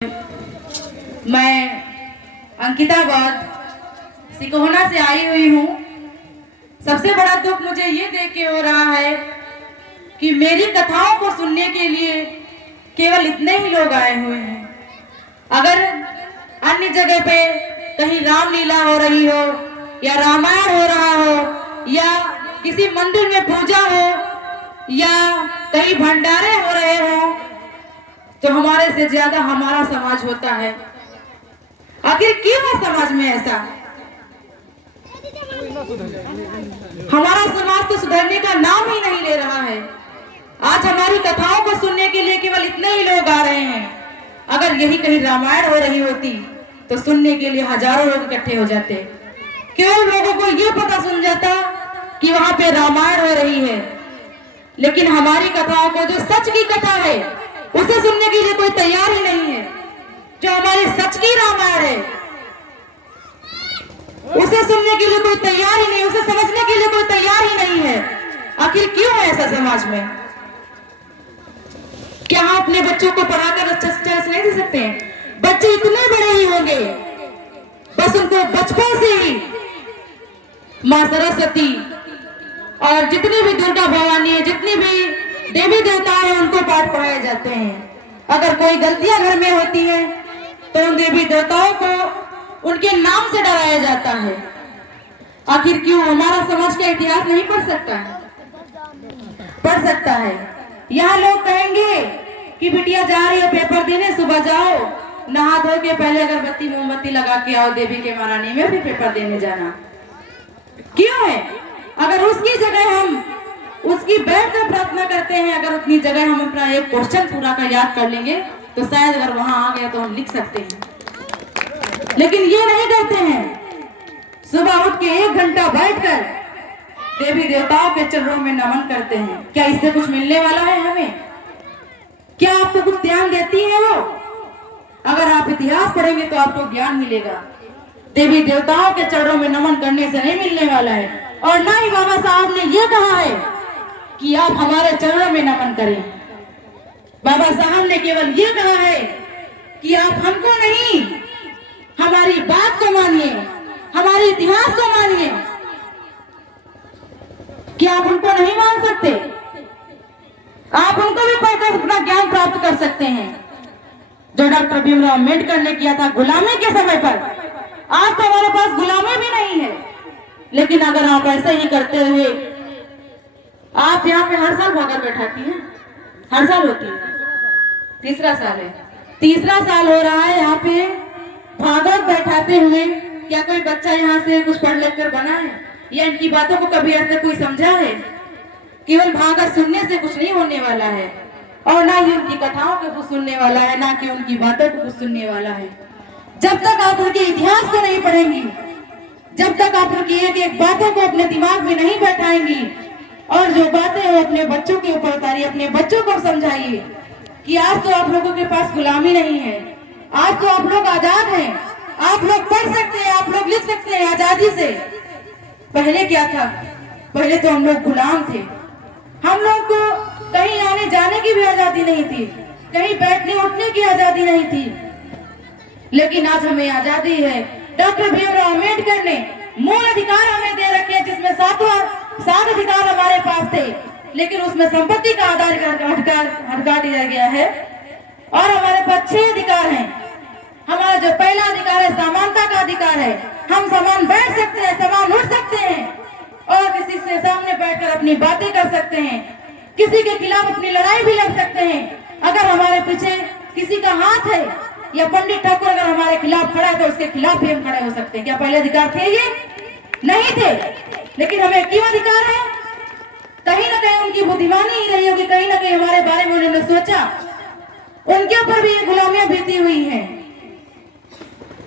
मैं अंकिता बौद्ध सिकोहना से आई हुई हूँ। सबसे बड़ा दुख मुझे ये देख के हो रहा है कि मेरी कथाओं को सुनने के लिए केवल इतने ही लोग आए हुए हैं। अगर अन्य जगह पे कहीं रामलीला हो रही हो या रामायण हो रहा हो या किसी मंदिर में पूजा हो या कहीं भंडारे हो रहे हो तो हमारे से ज्यादा हमारा समाज होता है। आखिर क्यों है समाज में ऐसा? हमारा समाज तो सुधरने का नाम ही नहीं ले रहा है। आज हमारी कथाओं को सुनने के लिए केवल इतने ही लोग आ रहे हैं। अगर यही कहीं रामायण हो रही होती तो सुनने के लिए हजारों लोग इकट्ठे हो जाते। केवल लोगों को यह पता सुन जाता कि वहां पे रामायण हो रही है, लेकिन हमारी कथाओं को, जो सच की कथा है, उसे सुनने के लिए कोई तैयार ही नहीं है। जो हमारी सच की रामायण है उसे सुनने के लिए कोई तैयार ही नहीं, उसे समझने के लिए कोई तैयार ही नहीं है। आखिर क्यों है ऐसा समाज में? क्या हम अपने बच्चों को पढ़ाकर अच्छा से नहीं दे सकते हैं? बच्चे इतने बड़े ही होंगे, बस उनको बचपन से ही माँ सरस्वती और जितनी भी दुर्गा भवानी है, जितनी भी देवी देवता है, उनको पाठ पढ़ाए जाते हैं। अगर कोई गलतियां घर में होती है तो उन देवी देवताओं को उनके नाम से डराया जाता है। आखिर क्यों? हमारा समाज का इतिहास नहीं पढ़ सकता है? पढ़ सकता है। यहाँ लोग कहेंगे कि बिटिया जा रही है पेपर देने, सुबह जाओ, नहा धो के पहले अगरबत्ती मोमबत्ती लगा के आओ देवी के महारानी में, फिर पेपर देने जाना। क्यों है? अगर उसकी जगह हम उसकी बैठ कर प्रार्थना करते हैं, अगर उतनी जगह हम अपना एक क्वेश्चन पूरा का याद कर लेंगे तो शायद अगर वहां आ गया तो हम लिख सकते हैं। लेकिन ये नहीं करते हैं। सुबह उठ के 1 घंटा बैठकर देवी देवताओं के चरणों में नमन करते हैं। क्या इससे कुछ मिलने वाला है हमें? क्या आपको कुछ ध्यान देती है वो? अगर आप इतिहास पढ़ेंगे तो आपको ज्ञान मिलेगा। देवी देवताओं के चरणों में नमन करने से नहीं मिलने वाला है। और ना ही बाबा साहब ने यह कहा है कि आप हमारे चरणों में नमन करें। बाबा साहब ने केवल ये कहा है कि आप हमको नहीं, हमारी बात को मानिए, हमारे इतिहास को मानिए। क्या आप उनको नहीं मान सकते? आप उनको भी पढ़कर अपना ज्ञान प्राप्त कर सकते हैं। जो डॉक्टर भीमराव अम्बेडकर ने किया था गुलामी के समय पर, आज तो हमारे पास गुलामी भी नहीं है। लेकिन अगर आप ऐसे ही करते रहे, आप यहाँ पे हर साल भागवत बैठाती हैं, हर साल होती है, तीसरा साल है, तीसरा साल हो रहा है यहाँ पे भागवत बैठाते हुए। क्या कोई बच्चा यहाँ से कुछ पढ़ लिख कर बना है या इनकी बातों को कभी ऐसे कोई समझा है? केवल भागवत सुनने से कुछ नहीं होने वाला है, और ना ही उनकी कथाओं को कुछ सुनने वाला है, ना कि उनकी बातों को कुछ सुनने वाला है। जब तक आप उनके इतिहास को नहीं पढ़ेंगी, जब तक आप उनकी एक एक बातों को अपने दिमाग में नहीं बैठाएंगी और जो बातें वो अपने बच्चों के ऊपर उतारिए, अपने बच्चों को समझाइए कि आज तो आप लोगों के पास गुलामी नहीं है, आज तो आप लोग आजाद हैं, आप लोग पढ़ सकते हैं, आप लोग लिख सकते हैं आजादी से। पहले क्या था? पहले तो हम लोग गुलाम थे। हम लोग को कहीं आने जाने की भी आजादी नहीं थी, कहीं बैठने उठने की आजादी नहीं थी। लेकिन आज हमें आजादी है। डॉक्टर भीमराव अम्बेडकर ने मूल अधिकार हमें दे रखे, जिसमें 7 अधिकार हमारे पास थे, लेकिन उसमें संपत्ति का अधिकार दिया गया है। और हमारे पास 6 अधिकार हैं। हमारा जो पहला अधिकार है समानता का अधिकार है। हम समान बैठ सकते हैं, समान उठ सकते हैं और किसी से सामने बैठकर अपनी बातें कर सकते हैं, किसी के खिलाफ अपनी लड़ाई भी लड़ सकते हैं। अगर हमारे पीछे किसी का हाथ है या पंडित ठाकुर अगर हमारे खिलाफ खड़ा है तो उसके खिलाफ भी हम खड़े हो सकते हैं। क्या पहले अधिकार थे? ये नहीं थे। लेकिन हमें क्यों अधिकार है? कहीं ना कहीं उनकी बुद्धिमानी ही रही होगी, कहीं ना कहीं हमारे बारे में उन्होंने सोचा, उनके ऊपर भी ये गुलामियां बीती हुई हैं,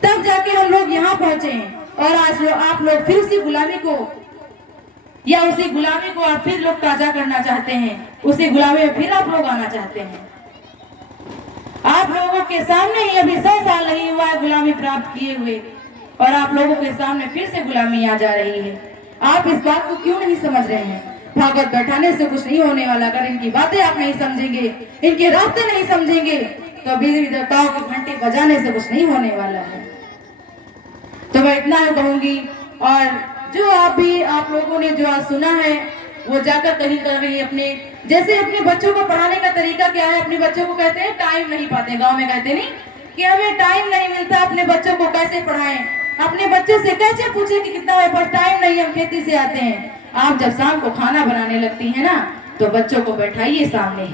तब जाके हम लोग यहाँ पहुंचे हैं। और आज आप लोग फिर उसी गुलामी को या उसी गुलामी को आप फिर लोग ताजा करना चाहते हैं, उसी गुलामी में फिर आप लोग आना चाहते हैं। आप लोगों के सामने ही अभी 100 साल नहीं हुआ है गुलामी प्राप्त किए हुए, और आप लोगों के सामने फिर से गुलामी आ जा रही है। आप इस बात को क्यों नहीं समझ रहे हैं? भागवत बैठाने से कुछ नहीं होने वाला। अगर इनकी बातें आप नहीं समझेंगे, इनके रास्ते नहीं समझेंगे तो बिजली देवताओं की घंटी बजाने से कुछ नहीं होने वाला है। तो मैं इतना ही कहूंगी, और जो आप लोगों ने जो आज सुना है वो जाकर कहीं कर रही है अपने, जैसे अपने बच्चों को पढ़ाने का तरीका क्या है, अपने बच्चों को कहते हैं टाइम नहीं पाते, गांव में कहते नहीं कि हमें टाइम नहीं मिलता, अपने बच्चों को कैसे पढ़ाएं, अपने बच्चे से कैसे पूछे कि कितना मेरे पास टाइम नहीं, हम खेती से आते हैं। आप जब शाम को खाना बनाने लगती है ना, तो बच्चों को बैठाइए सामने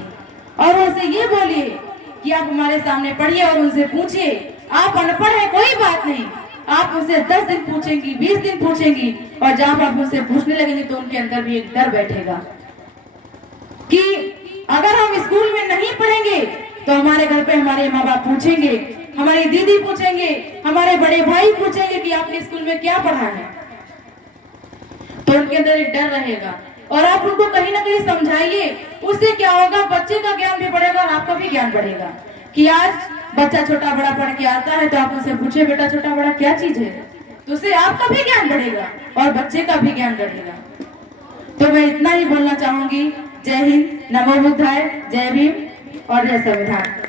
और उनसे ये बोलिए कि आप हमारे सामने पढ़िए और उनसे पूछिए। आप अनपढ़ है कोई बात नहीं, आप उनसे 10 दिन पूछेंगी, 20 दिन पूछेंगी, और जब आप उनसे पूछने लगेंगे तो उनके अंदर भी एक डर बैठेगा कि अगर हम स्कूल में नहीं पढ़ेंगे तो हमारे घर पे हमारे माँ बाप पूछेंगे, हमारी दीदी पूछेंगे, हमारे बड़े भाई पूछेंगे कि आपने स्कूल में क्या पढ़ा है। तो उनके अंदर एक डर रहेगा, और आप उनको कहीं ना कहीं समझाइए। उससे क्या होगा, बच्चे का ज्ञान भी बढ़ेगा और आपका भी ज्ञान बढ़ेगा। कि आज बच्चा छोटा बड़ा पढ़ के आता है तो आप उनसे पूछे बेटा छोटा बड़ा क्या चीज है, तो उससे आपका भी ज्ञान बढ़ेगा और बच्चे का भी ज्ञान बढ़ेगा। तो मैं इतना ही बोलना चाहूंगी। जय हिंद, नमो बुद्धाय, जय भीम और जय संविधान।